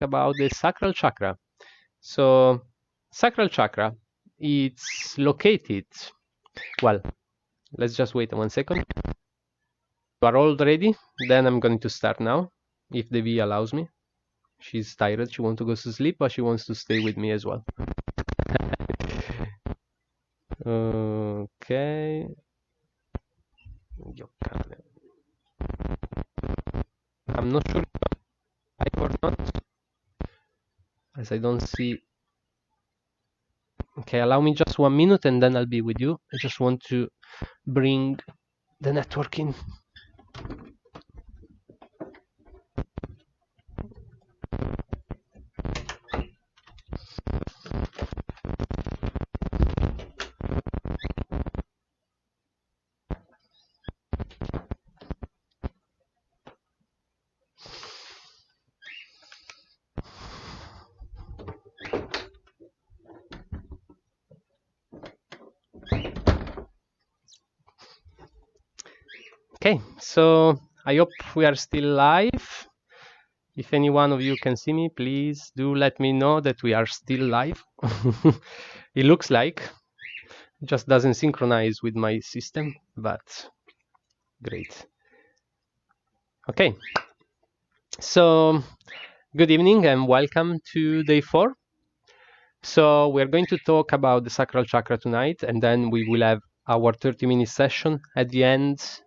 about the sacral chakra. So sacral chakra, it's located, well, let's just wait 1 second. You are all ready? Then I'm going to start now, if Devi allows me. She's tired, she wants to go to sleep, but she wants to stay with me as well. Okay. I'm not sure if I'm live or not, as I don't see. Okay, allow me just 1 minute and then I'll be with you. I just want to bring the network in. Okay, so I hope we are still live. If any one of you can see me, please do let me know that we are still live. It looks like, just doesn't synchronize with my system, but great. Okay, so good evening and welcome to day 4. So we're going to talk about the sacral chakra tonight, and then we will have our 30-minute session at the end.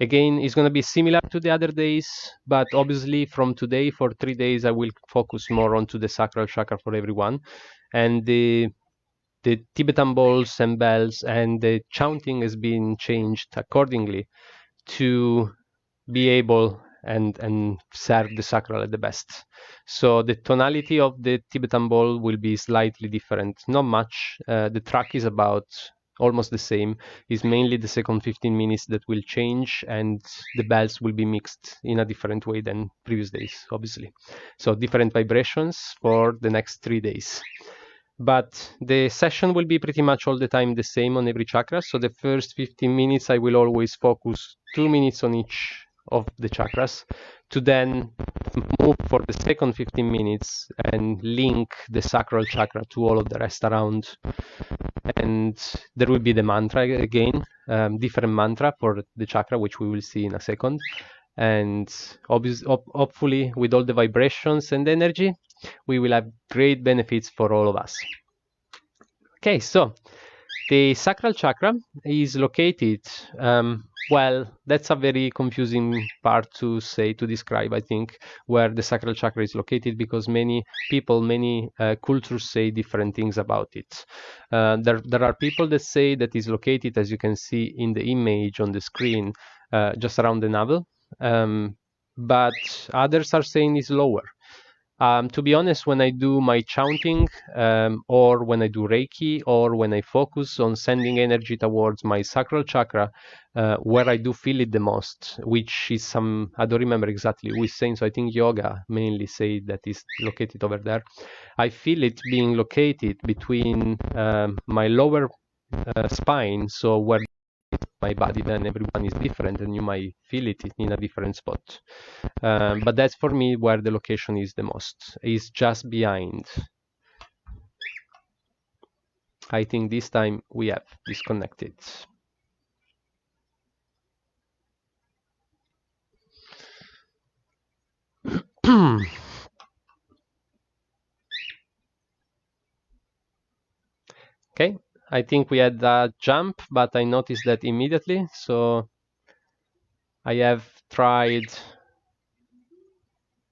Again, it's going to be similar to the other days, but obviously from today for 3 days, I will focus more onto the sacral chakra for everyone. And the Tibetan bowls and bells and the chanting has been changed accordingly to be able and serve the sacral at the best. So the tonality of the Tibetan bowl will be slightly different, not much. The track is about almost the same. It's mainly the second 15 minutes that will change, and the bells will be mixed in a different way than previous days, obviously. So different vibrations for the next 3 days. But the session will be pretty much all the time the same on every chakra. So the first 15 minutes, I will always focus 2 minutes on each of the chakras to then move for the second 15 minutes and link the sacral chakra to all of the rest around. And there will be the mantra again, different mantra for the chakra, which we will see in a second. And hopefully with all the vibrations and energy, we will have great benefits for all of us. Okay, so the sacral chakra is located, well, that's a very confusing part to say, to describe, I think, where the sacral chakra is located, because many people, many cultures say different things about it. There are people that say that is located, as you can see in the image on the screen, just around the navel, but others are saying it's lower. To be honest, when I do my chanting, or when I do Reiki, or when I focus on sending energy towards my sacral chakra, where I do feel it the most, which is I don't remember exactly who is saying, so I think yoga mainly say that is located over there. I feel it being located between my lower spine, so where my body, then everyone is different and you might feel it in a different spot. But that's for me where the location is the most, is just behind. I think this time we have disconnected. Okay, I think we had a jump, but I noticed that immediately, so I have tried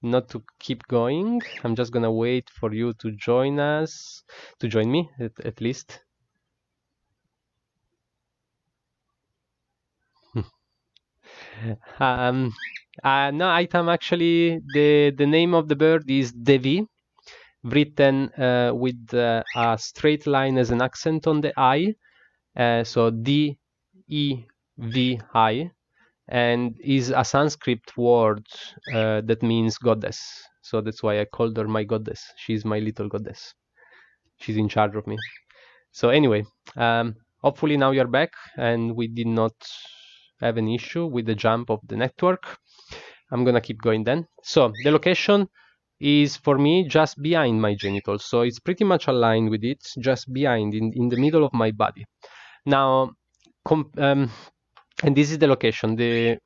not to keep going. I'm just gonna wait for you to join us, to join me at least. No, item actually, the name of the bird is Devi, written with a straight line as an accent on the I, so D-E-V-I, and is a Sanskrit word that means goddess. So that's why I called her my goddess. She's my little goddess. She's in charge of me. So anyway, hopefully now you're back and we did not have an issue with the jump of the network. I'm gonna keep going then. So the location is for me just behind my genitals. So it's pretty much aligned with it, just behind, in the middle of my body. Now, and this is the location. The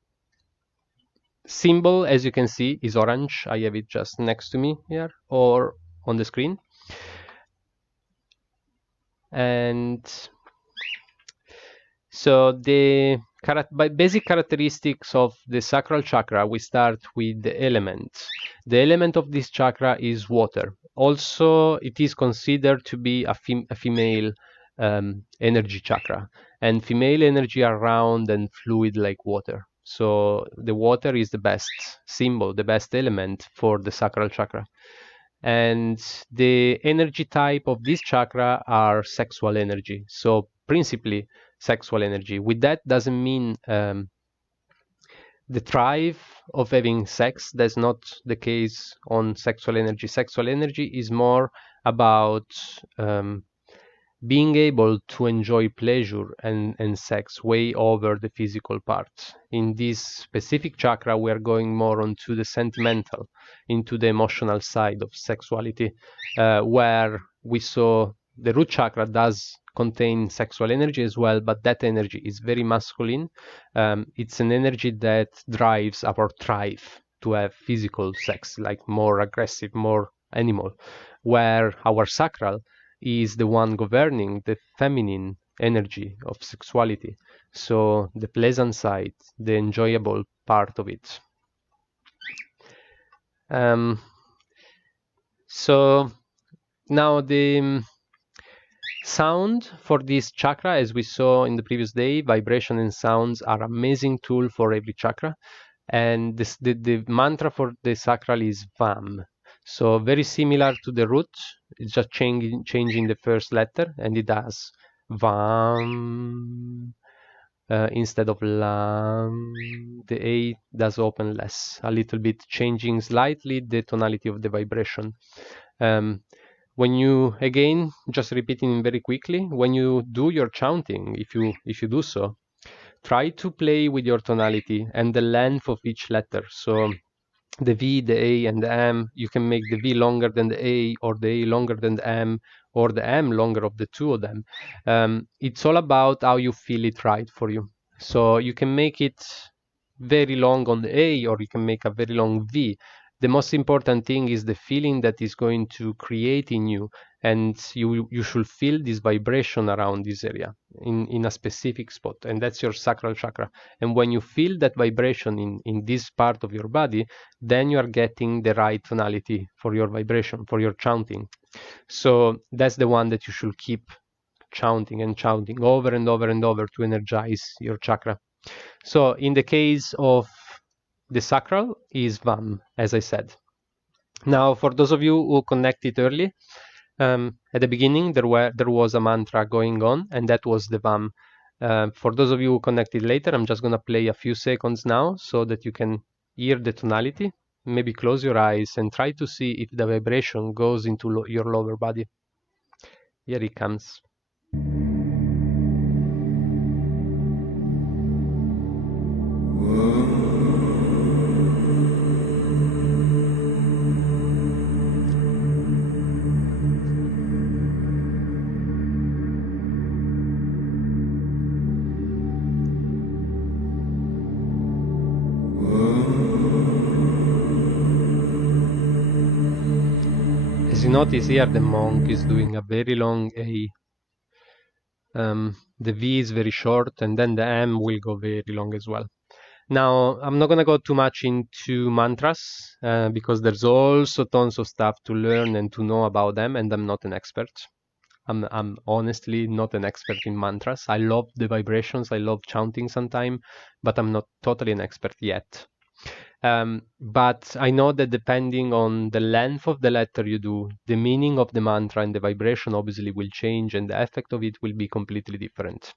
symbol, as you can see, is orange. I have it just next to me here or on the screen. And so the basic characteristics of the sacral chakra, we start with the element. The element of this chakra is water. Also, it is considered to be a female energy chakra, and female energy are round and fluid like water. So the water is the best symbol, the best element for the sacral chakra. And the energy type of this chakra are sexual energy. So principally sexual energy. With that doesn't mean the drive of having sex. That's not the case on sexual energy. Sexual energy is more about being able to enjoy pleasure and sex way over the physical part. In this specific chakra, we are going more onto the sentimental, into the emotional side of sexuality, where we saw the root chakra does contain sexual energy as well, but that energy is very masculine. It's an energy that drives our drive to have physical sex, like more aggressive, more animal, where our sacral is the one governing the feminine energy of sexuality. So the pleasant side, the enjoyable part of it. So now the sound for this chakra, as we saw in the previous day, vibration and sounds are amazing tool for every chakra. And the mantra for the sacral is VAM. So very similar to the root, it's just changing the first letter, and it does VAM instead of LAM. The A does open less, a little bit, changing slightly the tonality of the vibration. When you, again, just repeating very quickly, when you do your chanting, if you do so, try to play with your tonality and the length of each letter. So the V, the A, and the M, you can make the V longer than the A, or the A longer than the M, or the M longer of the two of them. It's all about how you feel it right for you. So you can make it very long on the A, or you can make a very long V. The most important thing is the feeling that is going to create in you, and you should feel this vibration around this area in a specific spot, and that's your sacral chakra. And when you feel that vibration in this part of your body, then you are getting the right tonality for your vibration, for your chanting. So that's the one that you should keep chanting and chanting over and over and over to energize your chakra. So in the case of the sacral is VAM, as I said. Now, for those of you who connected early, at the beginning there was a mantra going on, and that was the VAM. For those of you who connected later, I'm just going to play a few seconds now so that you can hear the tonality. Maybe close your eyes and try to see if the vibration goes into your lower body. Here it comes. As you notice here, the monk is doing a very long A. The V is very short, and then the M will go very long as well. Now, I'm not going to go too much into mantras because there's also tons of stuff to learn and to know about them, and I'm not an expert. I'm honestly not an expert in mantras. I love the vibrations, I love chanting sometimes, but I'm not totally an expert yet. But I know that depending on the length of the letter you do, the meaning of the mantra and the vibration obviously will change, and the effect of it will be completely different.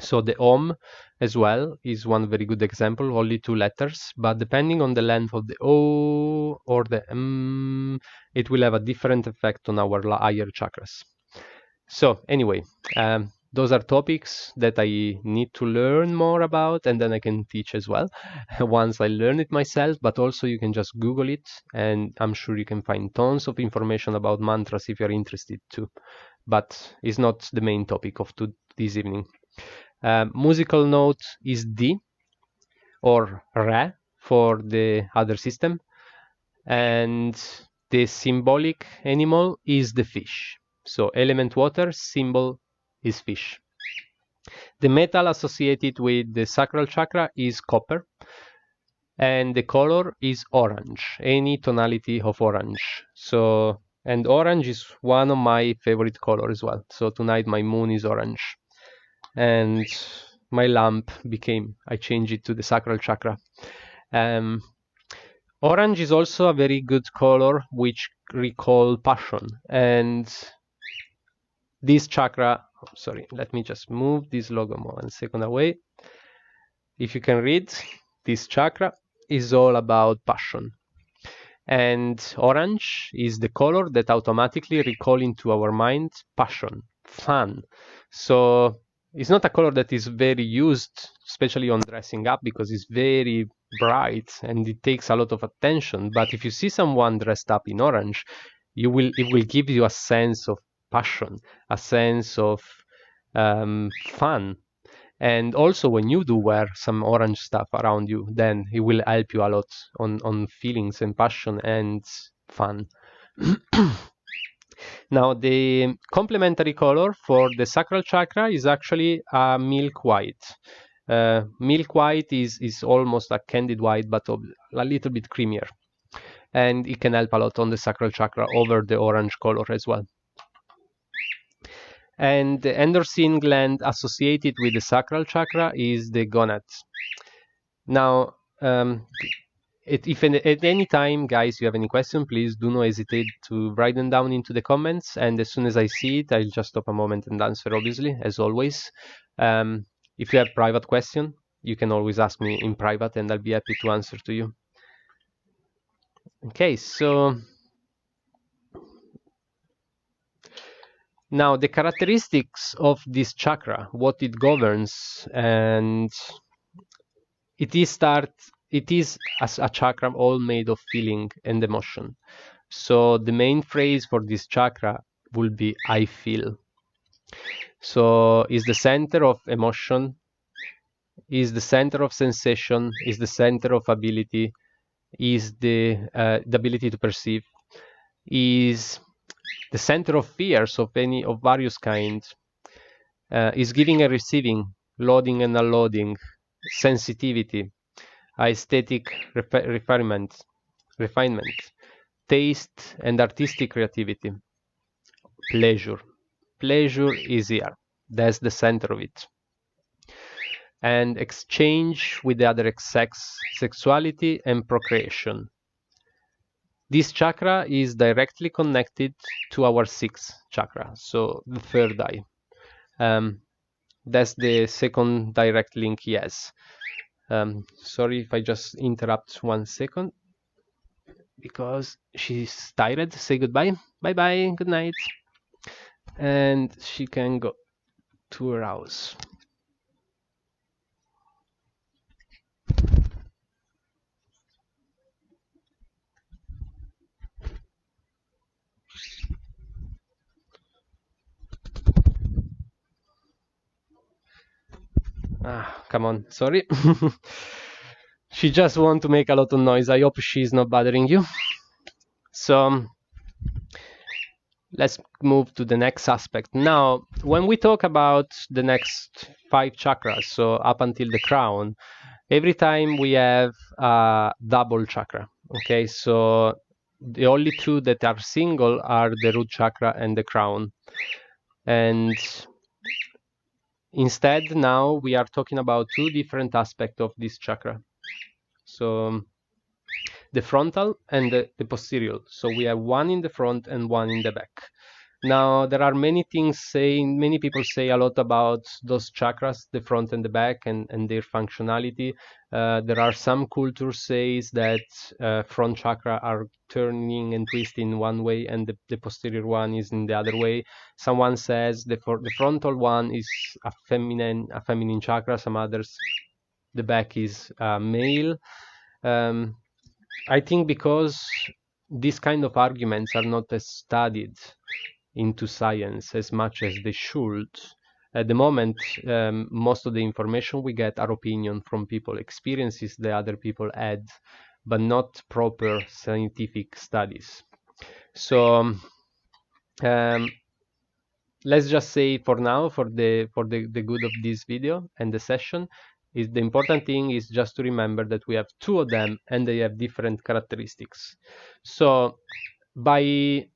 So the Om as well is one very good example, only 2 letters, but depending on the length of the O or the M, it will have a different effect on our higher chakras. So anyway, those are topics that I need to learn more about, and then I can teach as well once I learn it myself. But also you can just Google it, and I'm sure you can find tons of information about mantras if you're interested too. But it's not the main topic of this evening. Musical note is D or Re for the other system, and the symbolic animal is the fish. So element water, symbol is fish. The metal associated with the sacral chakra is copper, and the color is orange, any tonality of orange. So, and orange is one of my favorite colors as well. So tonight my moon is orange, and my lamp I changed it to the sacral chakra. Orange is also a very good color which recall passion, and this chakra, sorry, let me just move this logo 1 second away. If you can read, this chakra is all about passion, and orange is the color that automatically recall into our mind passion, fun. So it's not a color that is very used, especially on dressing up, because it's very bright and it takes a lot of attention. But if you see someone dressed up in orange, it will give you a sense of passion, a sense of fun. And also when you do wear some orange stuff around you, then it will help you a lot on feelings and passion and fun. Now, the complementary color for the sacral chakra is actually milk white. Milk white is almost a candied white, but a little bit creamier. And it can help a lot on the sacral chakra over the orange color as well. And the endocrine gland associated with the sacral chakra is the gonads. Now, if at any time, guys, you have any question, please do not hesitate to write them down into the comments. And as soon as I see it, I'll just stop a moment and answer, obviously, as always. If you have private question, you can always ask me in private and I'll be happy to answer to you. Okay, so now the characteristics of this chakra, what it governs, and it is as a chakra all made of feeling and emotion. So the main phrase for this chakra will be I feel. So is the center of emotion, is the center of sensation, is the center of ability, is the ability to perceive, is the center of fears of various kinds, is giving and receiving, loading and unloading, sensitivity, aesthetic refinement, taste and artistic creativity, pleasure. Pleasure is here. That's the center of it. And exchange with the other sex, sexuality and procreation. This chakra is directly connected to our sixth chakra, so the third eye. That's the second direct link he has. Sorry if I just interrupt 1 second, because she's tired. Say goodbye. Bye-bye. Good night. And she can go to her house. Come on, sorry. She just wants to make a lot of noise. I hope she's not bothering you. So let's move to the next aspect. Now, when we talk about the next 5 chakras, so up until the crown, every time we have a double chakra. Okay, so the only 2 that are single are the root chakra and the crown. And instead, now we are talking about 2 different aspects of this chakra. So the frontal and the posterior. So we have one in the front and one in the back. Now, there are many things saying, many people say a lot about those chakras, the front and the back, and their functionality. There are some cultures says that front chakra are turning and twisting one way, and the posterior one is in the other way. Someone says the frontal one is a feminine chakra. Some others, the back is male. I think because these kind of arguments are not as studied into science as much as they should. At the moment, most of the information we get are opinion from people, experiences that other people had, but not proper scientific studies. So let's just say for now, for the good of this video and the session, is the important thing is just to remember that we have two of them and they have different characteristics. So by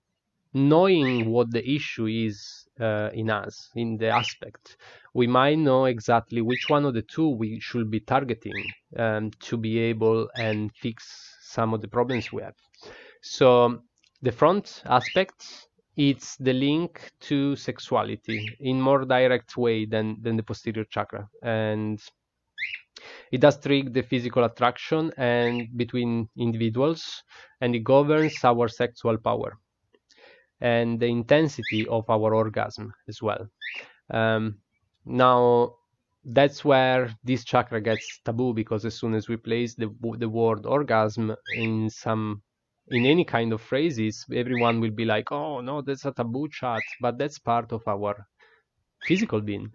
knowing what the issue is in us, in the aspect, we might know exactly which one of the two we should be targeting to be able and fix some of the problems we have. So the front aspect, it's the link to sexuality in more direct way than the posterior chakra, and it does trigger the physical attraction and between individuals, and it governs our sexual power and the intensity of our orgasm as well. Now, that's where this chakra gets taboo, because as soon as we place the word orgasm in any kind of phrases, everyone will be like, oh no, that's a taboo chat, but that's part of our physical being.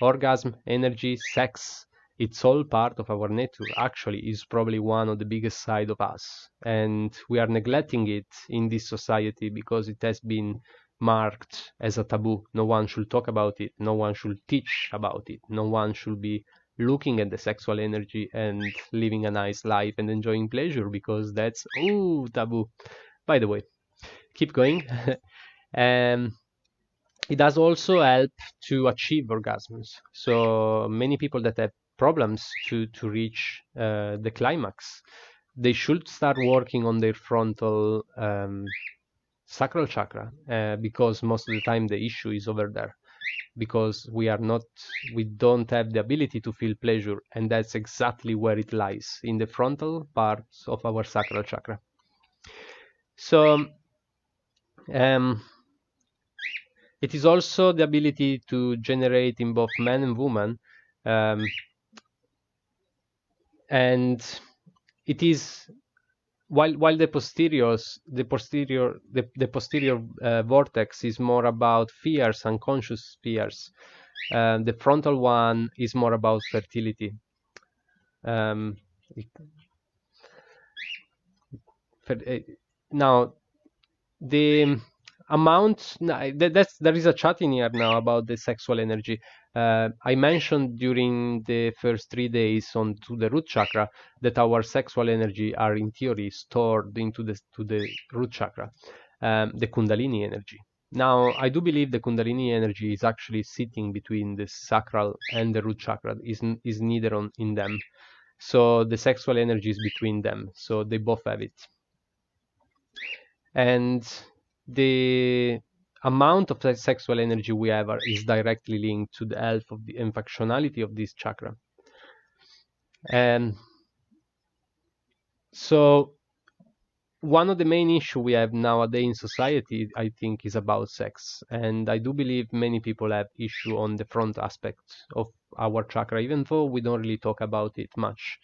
Orgasm, energy, sex, it's all part of our nature. Actually, is probably one of the biggest side of us, and we are neglecting it in this society because it has been marked as a taboo. No one should talk about it, no one should teach about it, no one should be looking at the sexual energy and living a nice life and enjoying pleasure, because that's taboo. By the way, keep going. It does also help to achieve orgasms. So many people that have problems to reach the climax, they should start working on their frontal sacral chakra, because most of the time the issue is over there, because we don't have the ability to feel pleasure, and that's exactly where it lies, in the frontal parts of our sacral chakra. So it is also the ability to generate in both men and women, and it is while the posterior vortex is more about fears, unconscious fears. The frontal one is more about fertility. Now, the amount, there is a chat in here now about the sexual energy. I mentioned during the first 3 days onto the root chakra that our sexual energy are in theory stored into the root chakra, the Kundalini energy. Now, I do believe the Kundalini energy is actually sitting between the sacral and the root chakra, is neither in them. So the sexual energy is between them, so they both have it. And the amount of sexual energy we have is directly linked to the health of and functionality of this chakra. And so one of the main issues we have nowadays in society, I think, is about sex. And I do believe many people have issue on the front aspect of our chakra, even though we don't really talk about it much.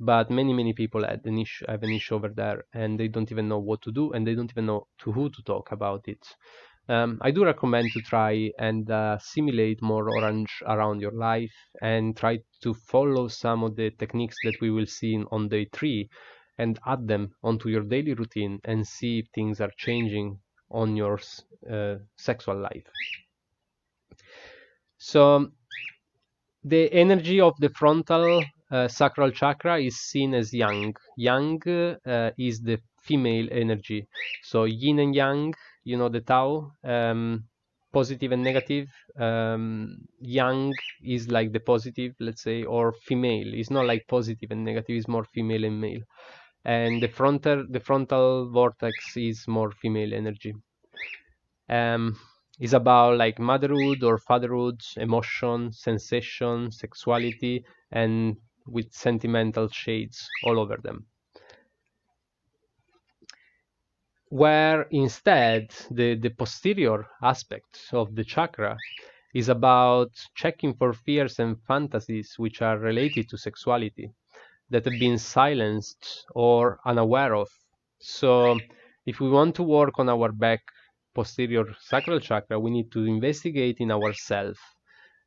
But many people have an issue over there, and they don't even know what to do, and they don't even know to who to talk about it. I do recommend to try and simulate more orange around your life, and try to follow some of the techniques that we will see on day 3, and add them onto your daily routine and see if things are changing on your sexual life. So the energy of the frontal sacral chakra is seen as yang. Yang is the female energy. So yin and yang, you know, the Tao, positive and negative. Yang is like the positive, let's say, or female. It's not like positive and negative, it's more female and male. And the frontal vortex is more female energy. is about like motherhood or fatherhood, emotion, sensation, sexuality, and with sentimental shades all over them. Where instead the posterior aspect of the chakra is about checking for fears and fantasies which are related to sexuality that have been silenced or unaware of. So if we want to work on our back posterior sacral chakra, we need to investigate in ourselves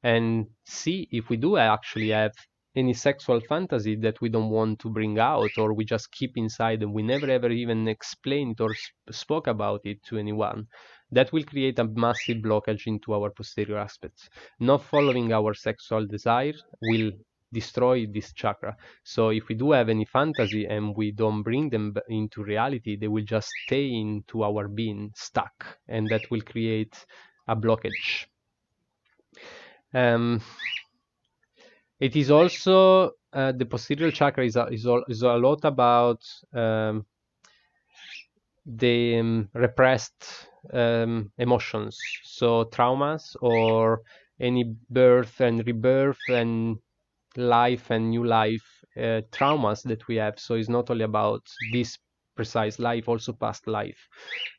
and see if we do actually have any sexual fantasy that we don't want to bring out, or we just keep inside and we never ever even explained or spoke about it to anyone. That will create a massive blockage into our posterior aspects. Not following our sexual desire will destroy this chakra. So if we do have any fantasy and we don't bring them into reality, they will just stay into our being stuck, and that will create a blockage. It is also the posterior chakra is a lot about the repressed emotions, so traumas or any birth and rebirth and life and new life traumas that we have. So it's not only about this precise life, also past life.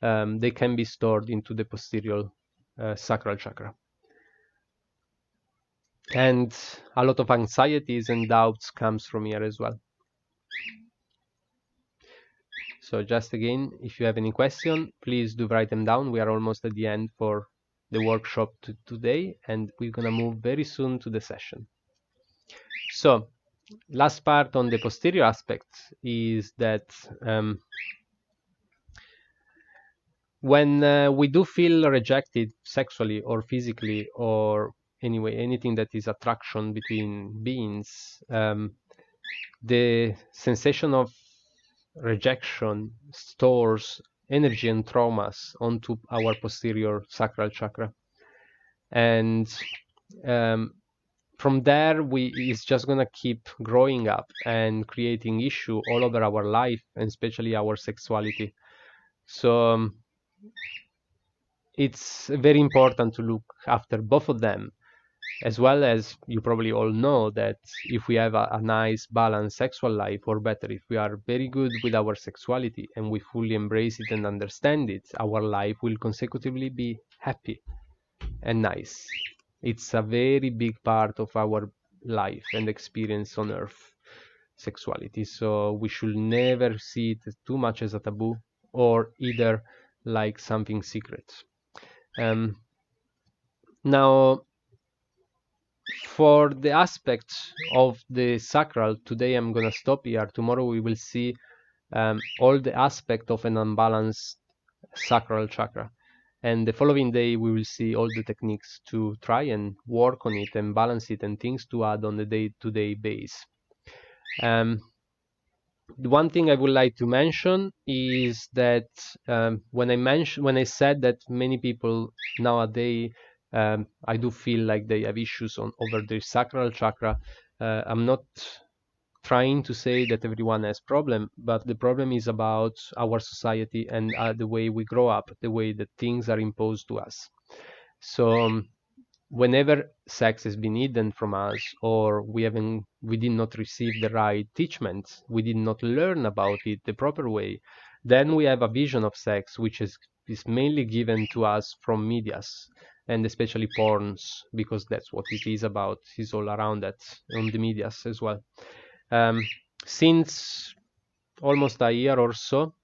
They can be stored into the posterior sacral chakra. And a lot of anxieties and doubts comes from here as well. So just again, if you have any question, please do write them down. We are almost at the end for the workshop today, and we're gonna move very soon to the session. So last part on the posterior aspect is that when we do feel rejected sexually or physically, or anyway anything that is attraction between beings, the sensation of rejection stores energy and traumas onto our posterior sacral chakra, and from there it's just gonna keep growing up and creating issue all over our life, and especially our sexuality. So it's very important to look after both of them, as well as you probably all know that if we have a nice balanced sexual life, or better, if we are very good with our sexuality and we fully embrace it and understand it, our life will consecutively be happy and nice. It's a very big part of our life and experience on earth, sexuality. So we should never see it too much as a taboo, or either like something secret. Now, for the aspects of the sacral, today I'm gonna stop here. Tomorrow we will see all the aspect of an unbalanced sacral chakra, and the following day we will see all the techniques to try and work on it and balance it, and things to add on the day-to-day base. The one thing I would like to mention is that when I said that many people nowadays, I do feel like they have issues over their sacral chakra. I'm not trying to say that everyone has problem, but the problem is about our society and the way we grow up, the way that things are imposed to us. So whenever sex has been hidden from us, or we did not receive the right teachment, we did not learn about it the proper way, then we have a vision of sex which is mainly given to us from medias, and especially porns, because that's what it is about. It's all around that on the medias as well. Since almost a year or so,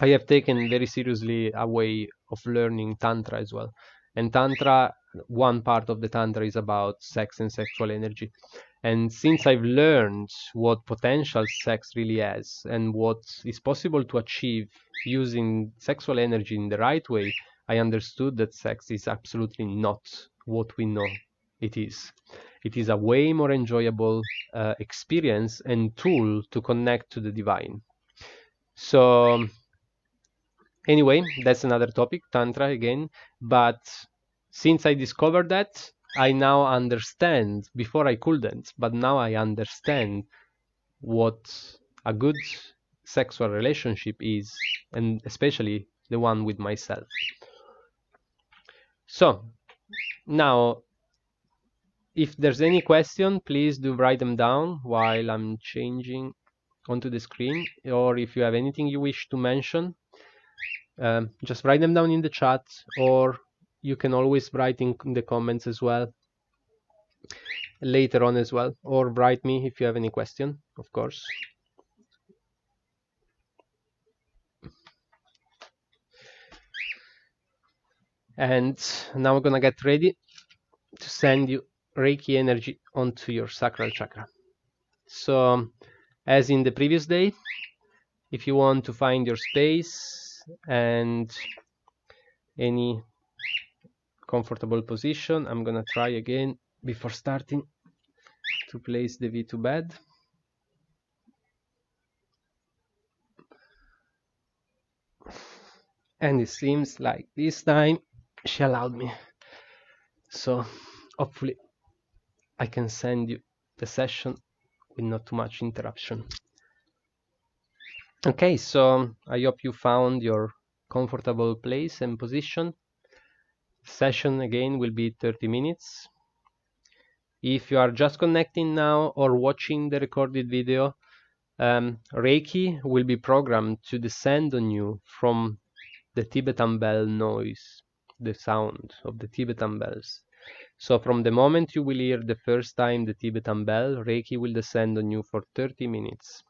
I have taken very seriously a way of learning Tantra as well. And Tantra, one part of the Tantra is about sex and sexual energy. And since I've learned what potential sex really has and what is possible to achieve using sexual energy in the right way, I understood that sex is absolutely not what we know it is. It is a way more enjoyable experience and tool to connect to the divine. So anyway, that's another topic, Tantra again. But since I discovered that, I now understand. Before I couldn't, but now I understand what a good sexual relationship is, and especially the one with myself. So now, if there's any question, please do write them down while I'm changing onto the screen, or if you have anything you wish to mention, just write them down in the chat, or you can always write in the comments as well later on as well, or write me if you have any question, of course. And now we're gonna get ready to send you Reiki energy onto your sacral chakra. So as in the previous day, if you want to find your space and any comfortable position, I'm gonna try again before starting to place the V2 bed. And it seems like this time she allowed me. So hopefully I can send you the session with not too much interruption. Okay, so I hope you found your comfortable place and position. Session again will be 30 minutes. If you are just connecting now or watching the recorded video, Reiki will be programmed to descend on you from the Tibetan bell noise, the sound of the Tibetan bells. So from the moment you will hear the first time the Tibetan bell, Reiki will descend on you for 30 minutes.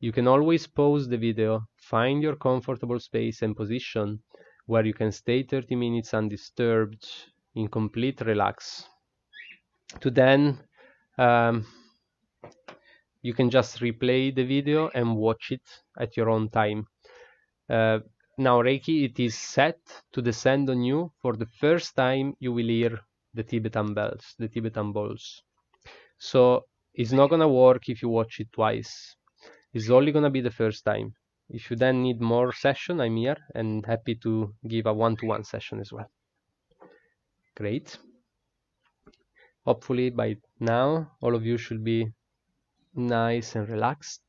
You can always pause the video, find your comfortable space and position where you can stay 30 minutes undisturbed in complete relax. To then you can just replay the video and watch it at your own time. Now Reiki, it is set to descend on you for the first time you will hear the Tibetan bells, the Tibetan bowls. So it's not gonna work if you watch it twice. It's only gonna be the first time. If you then need more session, I'm here and happy to give a one-to-one session as well. Great. Hopefully by now all of you should be nice and relaxed.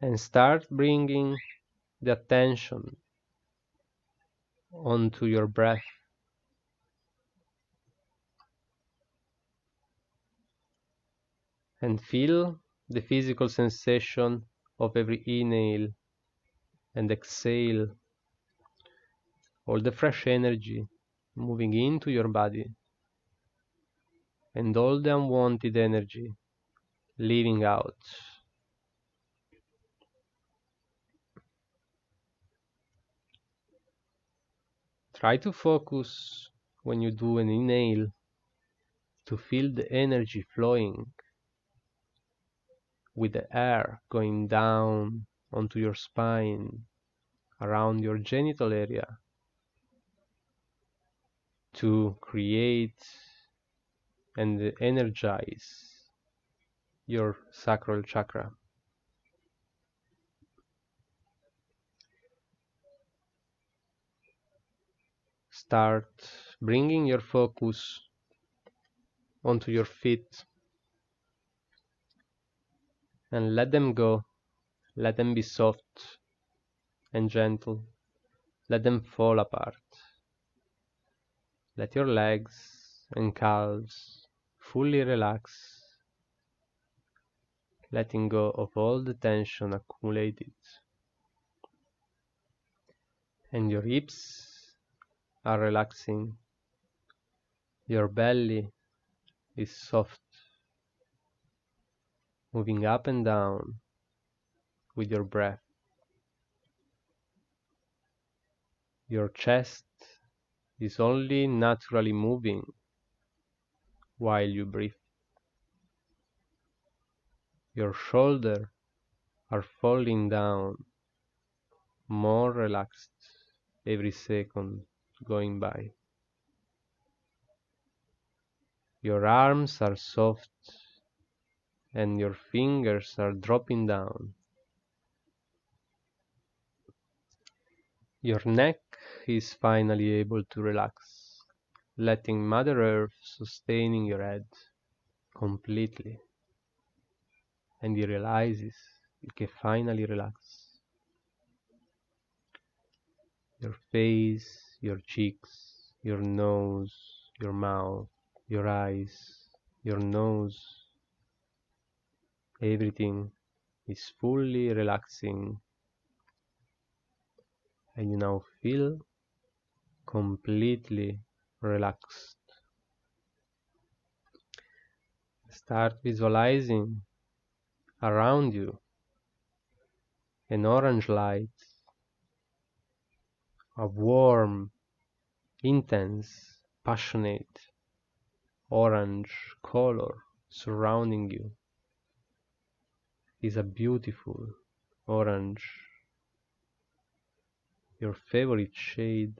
And start bringing the attention onto your breath. And feel the physical sensation of every inhale and exhale, all the fresh energy moving into your body, and all the unwanted energy leaving out. Try to focus when you do an inhale to feel the energy flowing with the air going down onto your spine, around your genital area, to create and energize your sacral chakra. Start bringing your focus onto your feet and let them go. Let them be soft and gentle. Let them fall apart. Let your legs and calves fully relax, letting go of all the tension accumulated. And your hips are relaxing. Your belly is soft, moving up and down with your breath. Your chest is only naturally moving while you breathe. Your shoulders are falling down, more relaxed every second going by. Your arms are soft and your fingers are dropping down. Your neck is finally able to relax, letting Mother Earth sustaining your head completely. And you realizes you can finally relax. your face, your cheeks, your nose, your mouth, your eyes, your nose. Everything is fully relaxing, and you now feel completely relaxed. Start visualizing around you an orange light, a warm, intense, passionate orange color surrounding you. Is a beautiful orange, your favorite shade,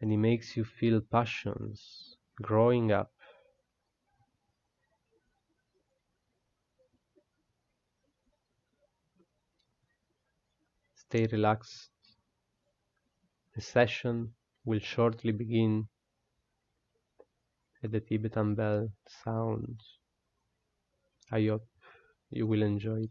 and it makes you feel passions growing up. Stay relaxed. The session will shortly begin as the Tibetan bell sounds. I hope you will enjoy it.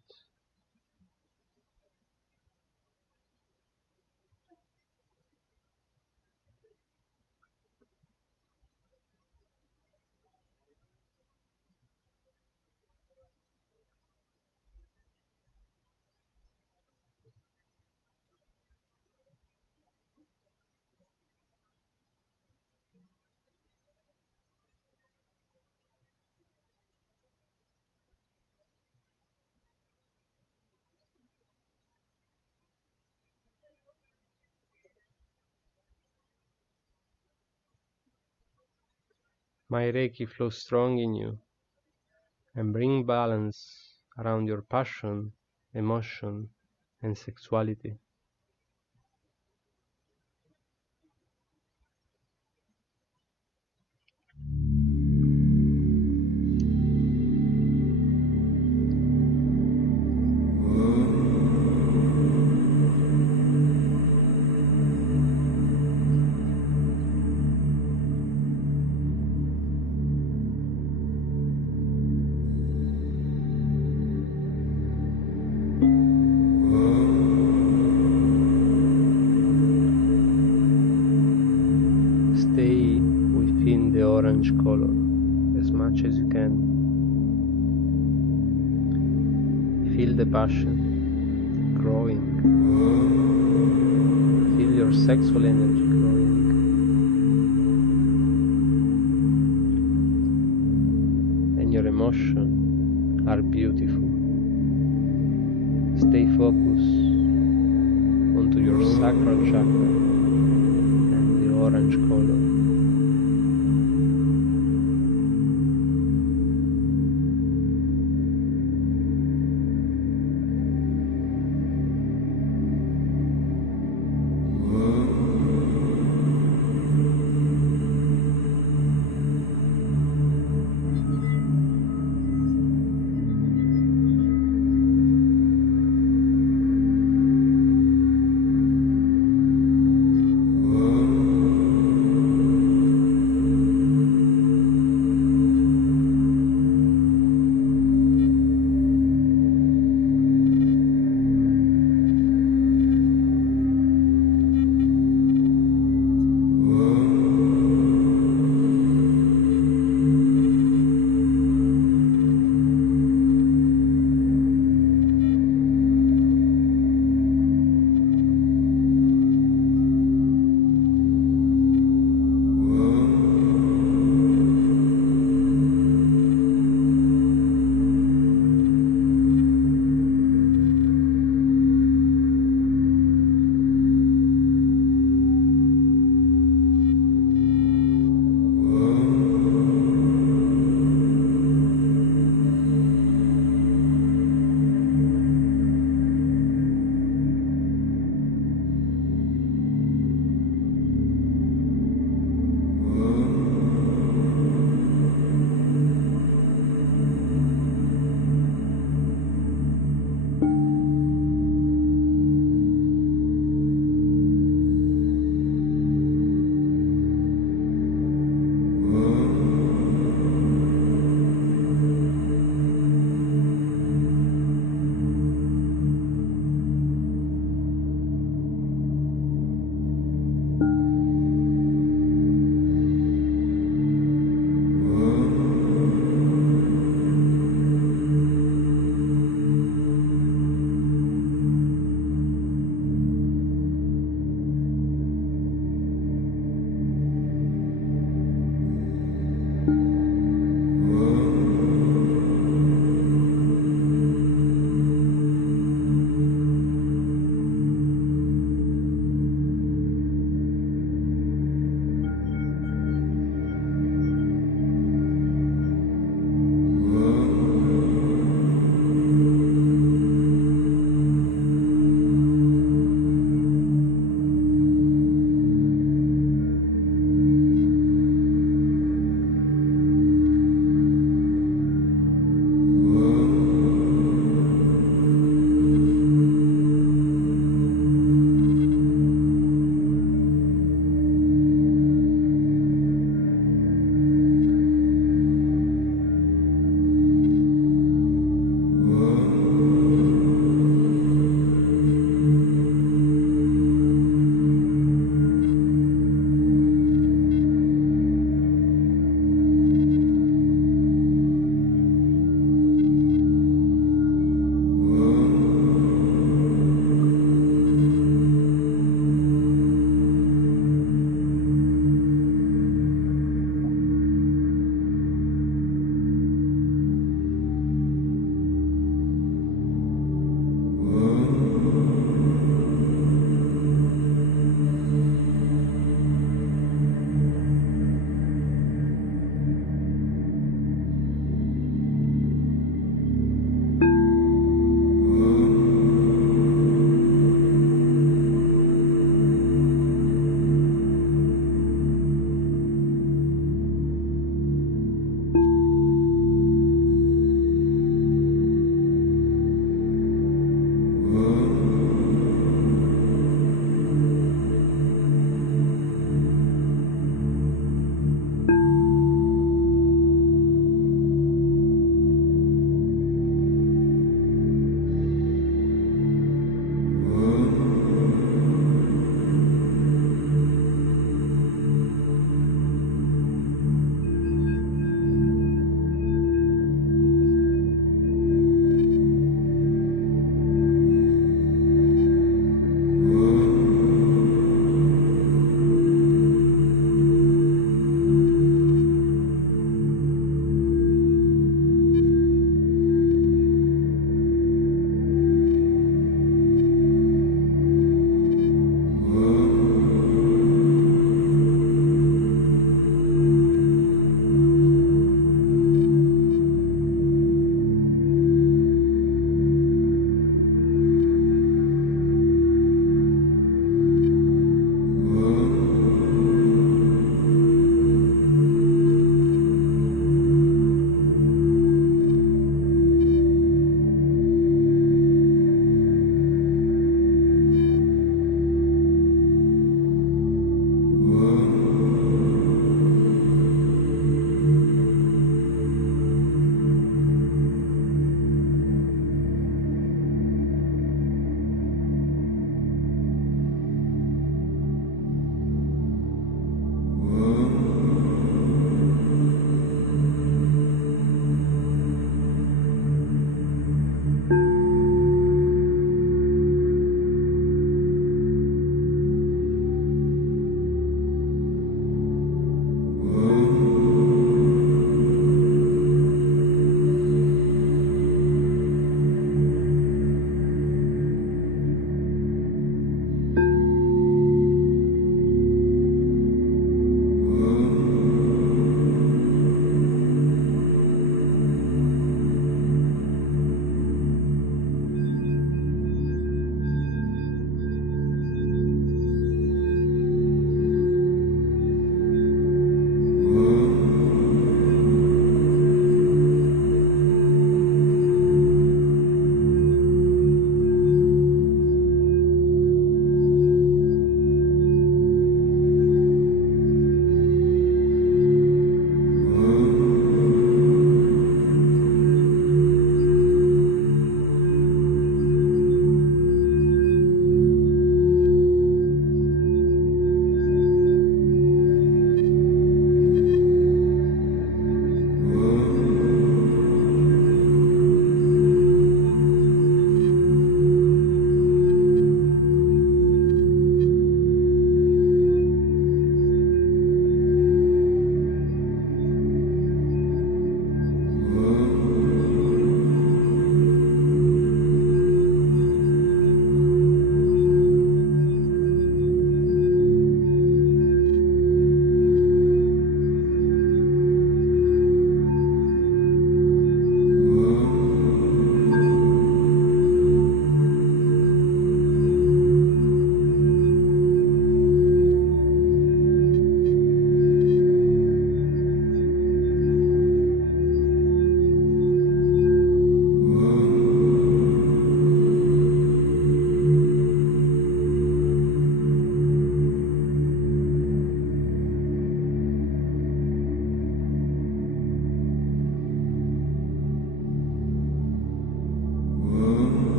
My Reiki flows strong in you and bring balance around your passion, emotion, and sexuality. Stay within the orange color as much as you can. Feel the passion growing. Feel your sexual energy growing. And your emotions are beautiful. Stay focused onto your Sacral Chakra and the orange color.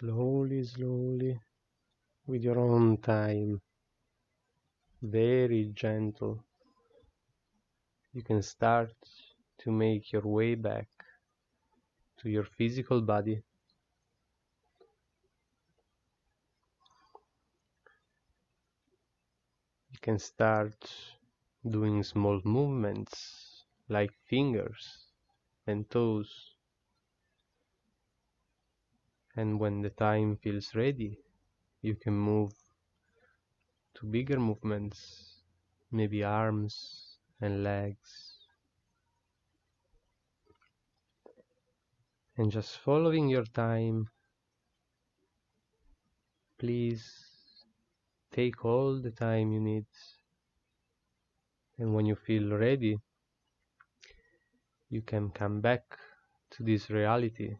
slowly, slowly, with your own time, very gentle, you can start to make your way back to your physical body. You can start doing small movements like fingers and toes, and when the time feels ready, you can move to bigger movements, maybe arms and legs, and just following your time. Please take all the time you need, and when you feel ready, you can come back to this reality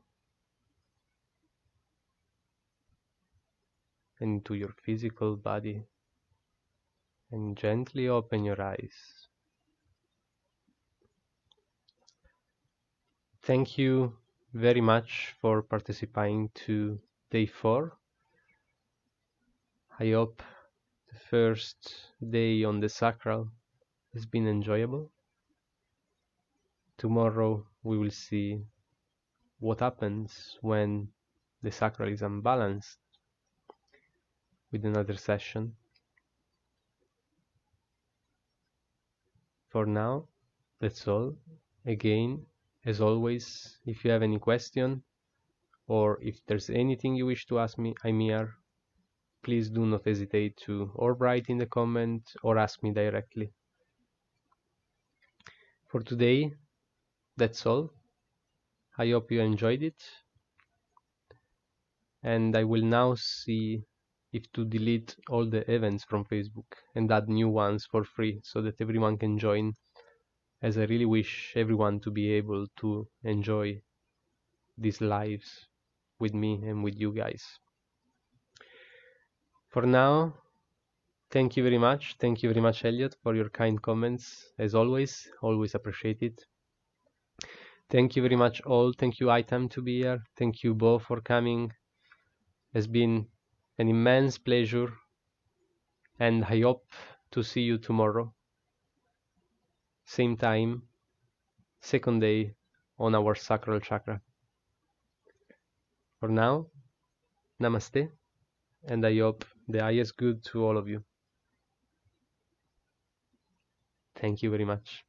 and to your physical body, and gently open your eyes. Thank you very much for participating to day 4. I hope the first day on the Sacral has been enjoyable. Tomorrow we will see what happens when the Sacral is unbalanced with another session. For now, that's all. Again, as always, if you have any question or if there's anything you wish to ask me, I'm here. Please do not hesitate to or write in the comment or ask me directly. For today, that's all. I hope you enjoyed it. And I will now see if to delete all the events from Facebook and add new ones for free so that everyone can join, as I really wish everyone to be able to enjoy these lives with me and with you guys. For now, thank you very much. Thank you very much, Elliot, for your kind comments. As always appreciate it. Thank you very much all. Thank you, Item, to be here. Thank you both for coming. It's been an immense pleasure, and I hope to see you tomorrow. Same time, second day on our Sacral Chakra. For now, Namaste, and I hope the highest good to all of you. Thank you very much.